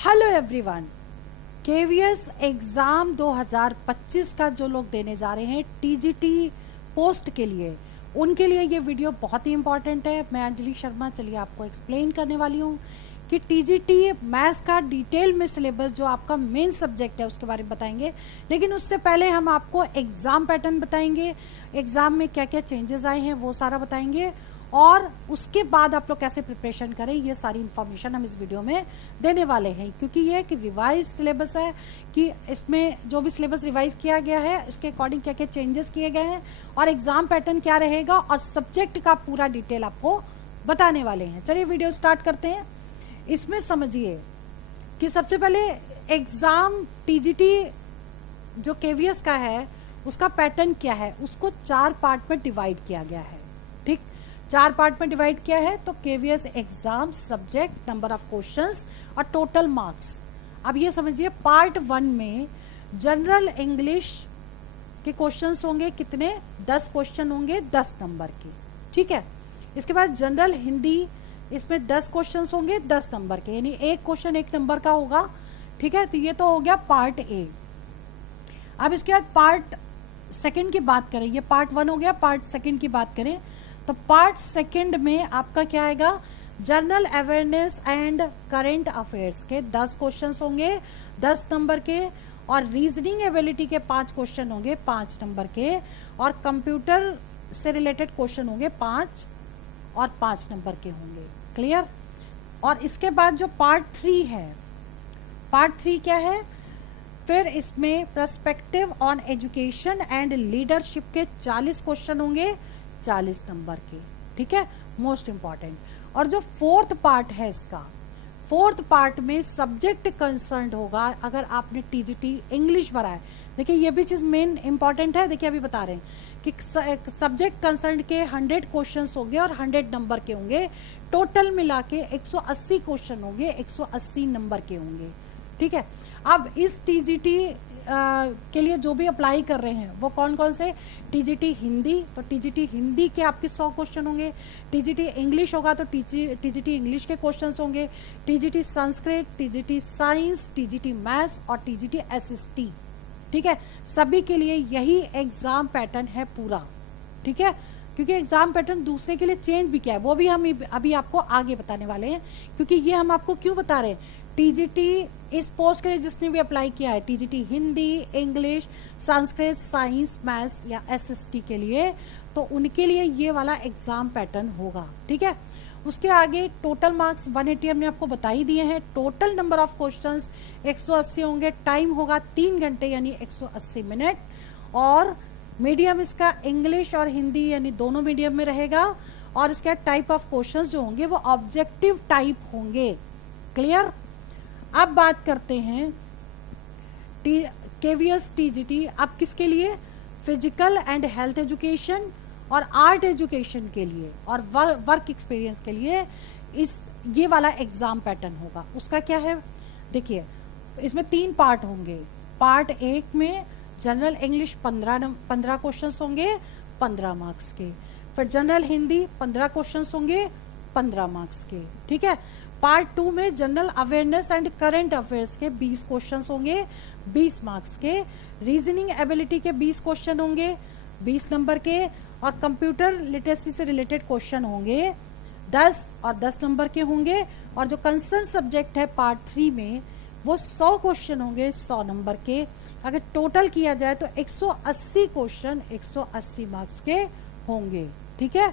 Hello everyone, KVS exam 2025 का जो लोग देने जा रहे हैं टीजीटी पोस्ट के लिए, उनके लिए ये वीडियो बहुत ही इम्पॉर्टेंट है। मैं अंजलि शर्मा, चलिए आपको एक्सप्लेन करने वाली हूँ कि टीजीटी मैथ्स का डिटेल में सिलेबस जो आपका मेन सब्जेक्ट है उसके बारे में बताएंगे। लेकिन उससे पहले हम आपको एग्ज़ाम पैटर्न बताएंगे, एग्ज़ाम में क्या क्या चेंजेस आए हैं वो सारा बताएंगे, और उसके बाद आप लोग कैसे प्रिपरेशन करें ये सारी इन्फॉर्मेशन हम इस वीडियो में देने वाले हैं। क्योंकि ये एक रिवाइज सिलेबस है कि इसमें जो भी सिलेबस रिवाइज किया गया है उसके अकॉर्डिंग क्या क्या चेंजेस किए गए हैं और एग्जाम पैटर्न क्या रहेगा और सब्जेक्ट का पूरा डिटेल आपको बताने वाले हैं। चलिए वीडियो स्टार्ट करते हैं। इसमें समझिए कि सबसे पहले एग्जाम टीजीटी जो केवीएस का है उसका पैटर्न क्या है, उसको 4 पार्ट में डिवाइड किया गया है। ठीक, 4 पार्ट में डिवाइड किया है। तो KVS exam, subject, number of questions और टोटल मार्क्स। अब ये समझिए पार्ट 1 में जनरल इंग्लिश के क्वेश्चंस होंगे कितने, 10 क्वेश्चन होंगे 10 नंबर के। ठीक है, इसके बाद जनरल हिंदी, इसमें 10 क्वेश्चंस होंगे 10 नंबर के, यानी एक क्वेश्चन 1 नंबर का होगा। ठीक है, तो ये तो हो गया पार्ट ए। अब इसके बाद पार्ट सेकंड की बात करें, ये पार्ट 1 हो गया। पार्ट सेकंड की बात करें तो पार्ट सेकंड में आपका क्या आएगा, general awareness and current affairs के 10 क्वेश्चंस होंगे 10 नंबर के, और रीजनिंग एबिलिटी के 5 क्वेश्चन होंगे 5 नंबर के, और कंप्यूटर से रिलेटेड क्वेश्चन होंगे 5 और 5 नंबर के होंगे। क्लियर। और इसके बाद जो पार्ट 3 है, पार्ट 3 क्या है, फिर इसमें perspective on education and leadership के 40 क्वेश्चन होंगे 40 नंबर के। ठीक है, मोस्ट इंपॉर्टेंट। और जो 4th पार्ट है इसका, 4th पार्ट में सब्जेक्ट कंसर्न होगा। अगर आपने टीजीटी इंग्लिश भरा है, देखिए ये भी चीज मेन इंपॉर्टेंट है। देखिए अभी बता रहे हैं कि सब्जेक्ट कंसर्न के 100 क्वेश्चंस होंगे और 100 नंबर के होंगे। टोटल मिला के 180 क्वेश्चन होंगे, 180 नंबर के होंगे। ठीक है, अब इस टीजीटी के लिए जो भी अप्लाई कर रहे हैं वो कौन कौन से, टीजीटी हिंदी, तो टीजीटी हिंदी के आपके 100 क्वेश्चन होंगे। टीजीटी इंग्लिश होगा तो टीजीटी इंग्लिश के क्वेश्चंस होंगे। TGT Sanskrit, TGT science, TGT maths और टीजीटी एसएसटी। ठीक है, सभी के लिए यही एग्जाम पैटर्न है पूरा। ठीक है, क्योंकि एग्जाम पैटर्न दूसरे के लिए चेंज भी किया है वो भी हम अभी आपको आगे बताने वाले हैं। क्योंकि ये हम आपको क्यों बता रहे हैं, टीजीटी इस पोस्ट के लिए जिसने भी अप्लाई किया है, TGT Hindi, English, Sanskrit, science, maths या एसएसटी के लिए, तो उनके लिए ये वाला एग्जाम पैटर्न होगा। ठीक है, उसके आगे टोटल मार्क्स 180 हमने आपको बता ही दिए हैं। टोटल नंबर ऑफ क्वेश्चंस 180 होंगे। टाइम होगा 3 घंटे यानी 180 मिनट। और मीडियम इसका इंग्लिश और हिंदी यानी दोनों मीडियम में रहेगा। और इसका टाइप ऑफ क्वेश्चंस जो होंगे वो ऑब्जेक्टिव टाइप होंगे। क्लियर। अब बात करते हैं केवीएस टीजीटी अब किसके लिए, फिजिकल एंड हेल्थ एजुकेशन और आर्ट एजुकेशन के लिए और वर्क एक्सपीरियंस के लिए ये वाला एग्जाम पैटर्न होगा। उसका क्या है, देखिए इसमें 3 पार्ट होंगे। पार्ट 1 में जनरल इंग्लिश 15 क्वेश्चंस होंगे 15 मार्क्स के। फिर जनरल हिंदी 15 क्वेश्चंस होंगे 15 मार्क्स के। ठीक है, पार्ट 2 में general awareness and current affairs के 20 क्वेश्चंस होंगे 20 मार्क्स के। रीजनिंग एबिलिटी के 20 क्वेश्चन होंगे 20 नंबर के, और कंप्यूटर लिटरेसी से रिलेटेड क्वेश्चन होंगे 10 और 10 नंबर के होंगे। और जो कंसर्न सब्जेक्ट है पार्ट 3 में वो 100 क्वेश्चन होंगे 100 नंबर के। अगर टोटल किया जाए तो 180 क्वेश्चन 180 मार्क्स के होंगे। ठीक है,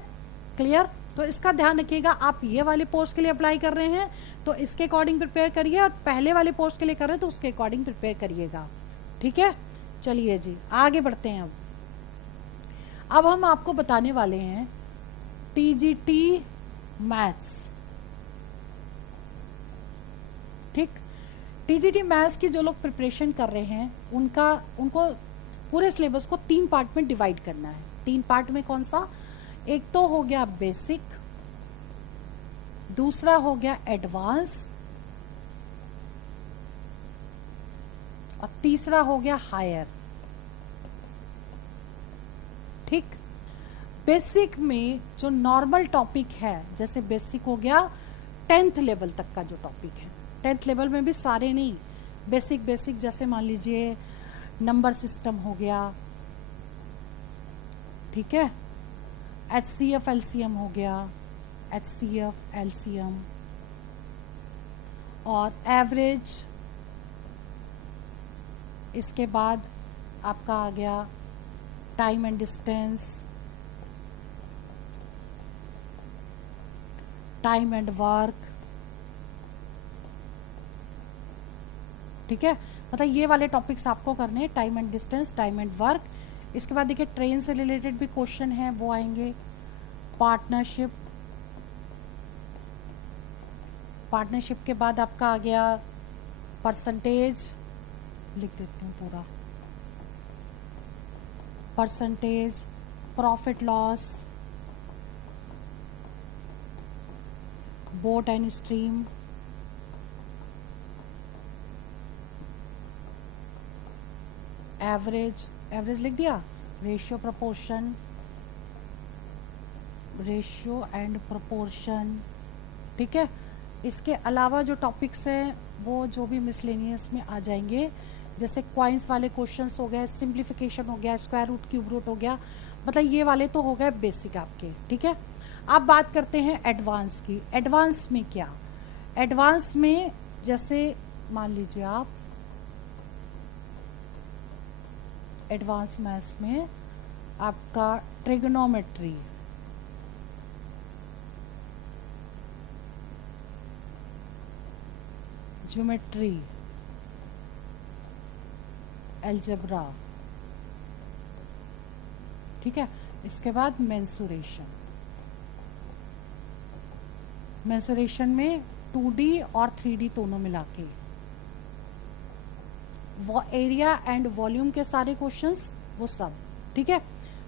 क्लियर। तो इसका ध्यान रखिएगा, आप ये वाले पोस्ट के लिए अप्लाई कर रहे हैं तो इसके अकॉर्डिंग प्रिपेयर करिए, और पहले वाले पोस्ट के लिए कर रहे हैं तो उसके अकॉर्डिंग प्रिपेयर करिएगा। ठीक है, चलिए जी आगे बढ़ते हैं। अब हम आपको बताने वाले हैं टीजीटी मैथ्स। ठीक, टीजीटी मैथ्स की जो लोग प्रिपरेशन कर रहे हैं उनको पूरे सिलेबस को 3 पार्ट में डिवाइड करना है। 3 पार्ट में कौन सा, एक तो हो गया बेसिक, दूसरा हो गया एडवांस, और तीसरा हो गया हायर। ठीक, बेसिक में जो नॉर्मल टॉपिक है, जैसे बेसिक हो गया 10th लेवल तक का जो टॉपिक है, 10th लेवल में भी सारे नहीं, बेसिक बेसिक, जैसे मान लीजिए नंबर सिस्टम हो गया, ठीक है, HCF LCM हो गया, HCF LCM, और एवरेज, इसके बाद आपका आ गया time and distance, time and work, ठीक है, मतलब ये वाले टॉपिक्स आपको करने हैं, time and distance, time and work. इसके बाद देखिए ट्रेन से रिलेटेड भी क्वेश्चन है, वो आएंगे। पार्टनरशिप, पार्टनरशिप के बाद आपका आ गया परसेंटेज, लिख देती हूँ पूरा, percentage, profit loss, boat and stream, average, average लिख दिया, ratio proportion, ratio and proportion, ठीक है। इसके अलावा जो टॉपिक्स हैं वो जो भी मिसलेनियस में आ जाएंगे, जैसे क्वाइंस वाले क्वेश्चंस हो गए, सिंप्लीफिकेशन हो गया, स्क्वायर रूट, क्यूब रूट हो गया, मतलब ये वाले तो हो गए बेसिक आपके, ठीक है। अब बात करते हैं एडवांस की। एडवांस में क्या, एडवांस में जैसे मान लीजिए आप एडवांस मैथ्स में आपका ट्रिग्नोमेट्री, ज्योमेट्री, अलजेब्रा, ठीक है। इसके बाद मेंसुरेशन, मेंसुरेशन में 2D और 3D दोनों मिला के, वो एरिया एंड वॉल्यूम के सारे क्वेश्चंस, वो सब, ठीक है।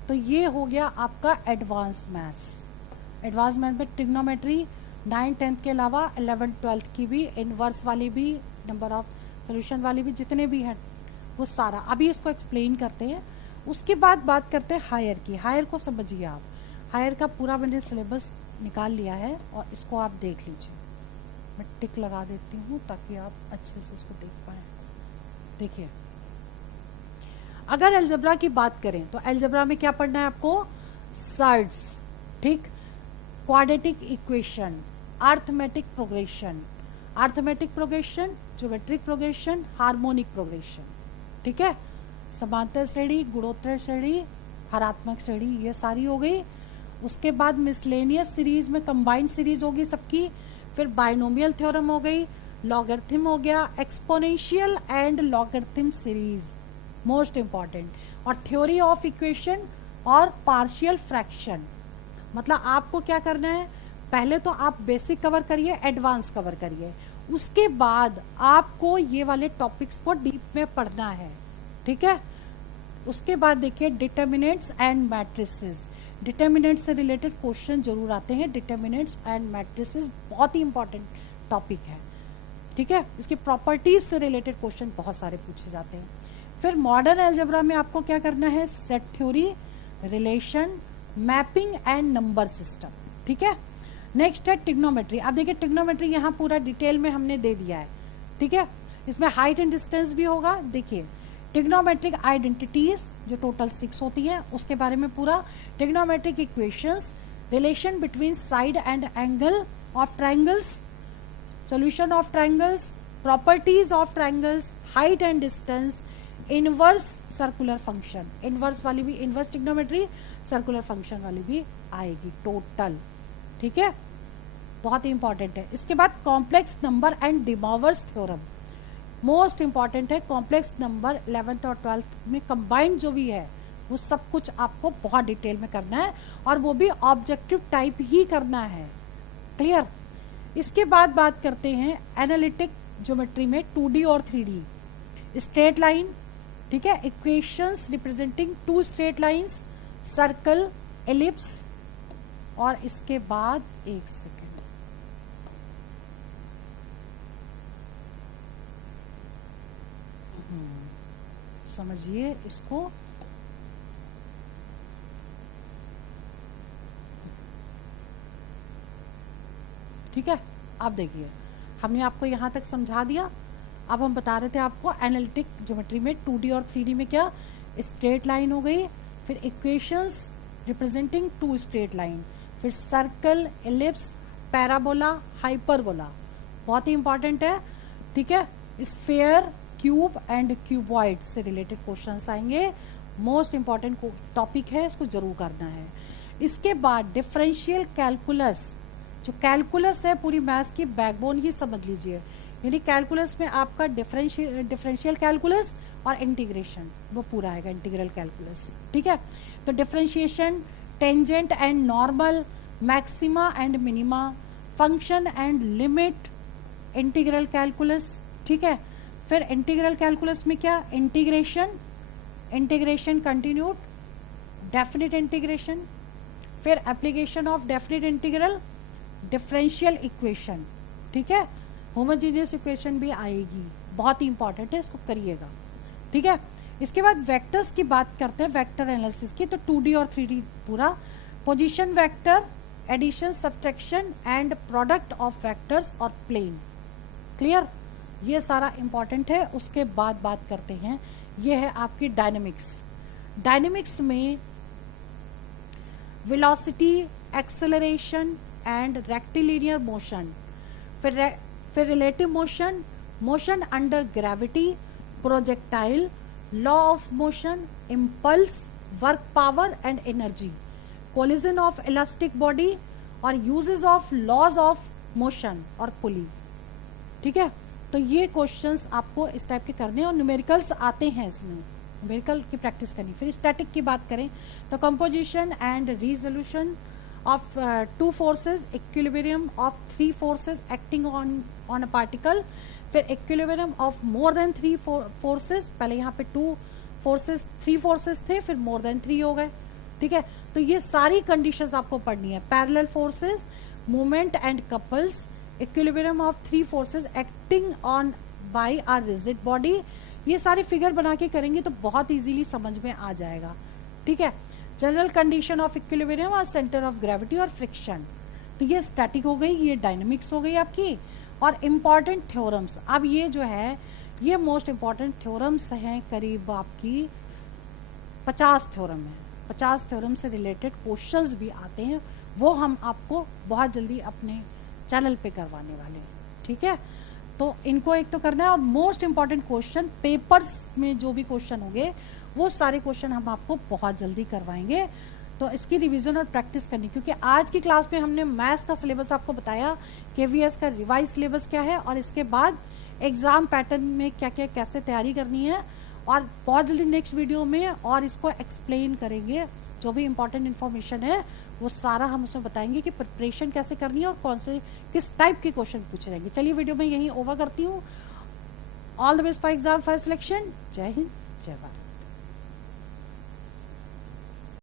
तो ये हो गया आपका एडवांस मैथ्स। एडवांस मैथ में ट्रिग्नोमेट्री 9th 10th के अलावा 11th 12th की भी, इनवर्स वाली भी, नंबर ऑफ सॉल्यूशन वाली भी, जितने भी हैं वो सारा, अभी इसको एक्सप्लेन करते हैं। उसके बाद बात करते हैं हायर की। हायर को समझिए आप, हायर का पूरा मैंने सिलेबस निकाल लिया है और इसको आप देख लीजिए। मैं टिक लगा देती हूँ ताकि आप अच्छे से इसको देख पाए। देखिए, अगर अलजेब्रा की बात करें तो अलजेब्रा में क्या पढ़ना है आपको, सर्ड्स, ठीक, quadratic equation, arithmetic progression, arithmetic progression, geometric progression, harmonic progression, ठीक है। समांतर श्रेणी, गुणोत्तर श्रेणी, हरात्मक श्रेणी, ये सारी हो गई। उसके बाद मिसलेनियस सीरीज में कंबाइंड सीरीज होगी सबकी, फिर बाइनोमियल थ्योरम हो गई, लॉगरिथम हो गया, exponential and logarithm series most important, और थ्योरी ऑफ इक्वेशन और पार्शियल फ्रैक्शन। मतलब आपको क्या करना है, पहले तो आप बेसिक कवर करिए, एडवांस कवर करिए, उसके बाद आपको ये वाले टॉपिक्स को डीप में पढ़ना है, ठीक है। उसके बाद देखिए डिटर्मिनेंट्स एंड मैट्रिसेस, डिटर्मिनेंट्स से रिलेटेड क्वेश्चन जरूर आते हैं। डिटर्मिनेंट्स एंड मैट्रिसेस बहुत ही इंपॉर्टेंट टॉपिक है, ठीक है। इसकी प्रॉपर्टीज से रिलेटेड क्वेश्चन बहुत सारे पूछे जाते हैं। फिर मॉडर्न अलजेब्रा में आपको क्या करना है, set theory, relation, mapping and number system, ठीक है। नेक्स्ट है ट्रिग्नोमेट्री। अब देखिए ट्रिग्नोमेट्री यहाँ पूरा डिटेल में हमने दे दिया है, ठीक है। इसमें हाइट एंड डिस्टेंस भी होगा। देखिए ट्रिग्नोमेट्रिक आइडेंटिटीज जो टोटल 6 होती है उसके बारे में पूरा, trigonometric equations, relation between side and angle of triangles, solution of triangles, properties of triangles, height and distance, inverse circular function, inverse वाली भी, इनवर्स ट्रिग्नोमेट्री, सर्कुलर फंक्शन वाली भी आएगी टोटल, ठीक है, बहुत ही इंपॉर्टेंट है। इसके बाद complex number and de Moivre's theorem most important है। कॉम्प्लेक्स नंबर 11th और 12th में कंबाइंड जो भी है वो सब कुछ आपको बहुत डिटेल में करना है, और वो भी ऑब्जेक्टिव टाइप ही करना है, क्लियर। इसके बाद बात करते हैं एनालिटिक ज्योमेट्री में 2D और 3D, स्ट्रेट लाइन, ठीक है, equations representing 2 straight lines, circle, ellipse, और इसके बाद एक सेकेंड, समझिए इसको, ठीक है। आप देखिए हमने आपको यहाँ तक समझा दिया। अब हम बता रहे थे आपको एनालिटिक ज्योमेट्री में 2D और 3D में क्या स्ट्रेट लाइन हो गई, फिर इक्वेशंस रिप्रेजेंटिंग 2 स्ट्रेट लाइन, फिर सर्कल, एलिप्स, पैराबोला, हाइपरबोला, बहुत ही इंपॉर्टेंट है, ठीक है। स्फेयर, क्यूब एंड क्यूबॉइड से रिलेटेड क्वेश्चंस आएंगे, मोस्ट इंपॉर्टेंट टॉपिक है, इसको जरूर करना है। इसके बाद डिफरेंशियल कैलकुलस, जो कैलकुलस है पूरी मैथ्स की बैकबोन ही समझ लीजिए, यानी कैलकुलस में आपका डिफरेंशियल कैलकुलस और इंटीग्रेशन वो पूरा आएगा, इंटीग्रल कैलकुलस, ठीक है। तो differentiation, tangent and normal, maxima and minima, function and limit, integral calculus, ठीक है। फिर इंटीग्रल कैलकुलस में क्या, integration, integration continued, definite integration, फिर application of definite integral, differential equation, ठीक है। होमोजेनियस इक्वेशन भी आएगी, बहुत ही इंपॉर्टेंट है, इसको करिएगा, ठीक है। इसके बाद वेक्टर्स की बात करते हैं, वेक्टर एनालिसिस की, तो 2D और 3D पूरा, position vector, addition, subtraction and product of vectors और प्लेन, क्लियर, ये सारा इंपॉर्टेंट है। उसके बाद बात करते हैं, ये है आपकी डायनेमिक्स। डायनेमिक्स में velocity, acceleration and rectilinear motion, फिर relative motion, motion under gravity, projectile, law of motion, impulse, work power and energy, collision of elastic body और uses of laws of motion और पुली, ठीक है। तो ये questions आपको इस टाइप के करने और न्यूमेरिकल्स आते हैं, इसमें न्यूमेरिकल की प्रैक्टिस करनी। फिर स्टैटिक की बात करें तो composition and resolution of 2 forces, equilibrium of 3 forces acting on a particle, फिर equilibrium of more than 3 forces, पहले यहाँ पे 2 फोर्सेस 3 फोर्सेस थे, फिर मोर देन 3 हो गए, ठीक है। तो ये सारी कंडीशंस आपको पढ़नी है, parallel forces, movement and couples, equilibrium of 3 forces acting on by a rigid body, ये सारी फिगर बना के करेंगे तो बहुत इजीली समझ में आ जाएगा, ठीक है। जनरल कंडीशन ऑफ इक्विलिब्रियम और सेंटर ऑफ ग्रेविटी और फ्रिक्शन, तो ये स्टैटिक हो गई, ये डायनेमिक्स हो गई आपकी। और इम्पॉर्टेंट थ्योरम्स, अब ये जो है ये मोस्ट इम्पॉर्टेंट थ्योरम्स हैं, करीब आपकी 50 थ्योरम है, 50 थ्योरम से रिलेटेड क्वेश्चंस भी आते हैं, वो हम आपको बहुत जल्दी अपने चैनल पे करवाने वाले हैं, ठीक है। तो इनको एक तो करना है, और मोस्ट इंपॉर्टेंट क्वेश्चन पेपर्स में जो भी क्वेश्चन होंगे वो सारे क्वेश्चन हम आपको बहुत जल्दी करवाएंगे, तो इसकी रिवीजन और प्रैक्टिस करनी, क्योंकि आज की क्लास में हमने मैथ्स का सिलेबस आपको बताया, केवीएस का रिवाइज सिलेबस क्या है, और इसके बाद एग्जाम पैटर्न में क्या क्या कैसे तैयारी करनी है, और बहुत जल्दी नेक्स्ट वीडियो में और इसको एक्सप्लेन करेंगे, जो भी इंपॉर्टेंट इन्फॉर्मेशन है वो सारा हम उसमें बताएंगे कि प्रिपरेशन कैसे करनी है और कौन से किस टाइप के क्वेश्चन पूछे जाएंगे। चलिए वीडियो में यहीं ओवर करती हूँ। All the best for exam for selection. जय हिंद, जय भारत।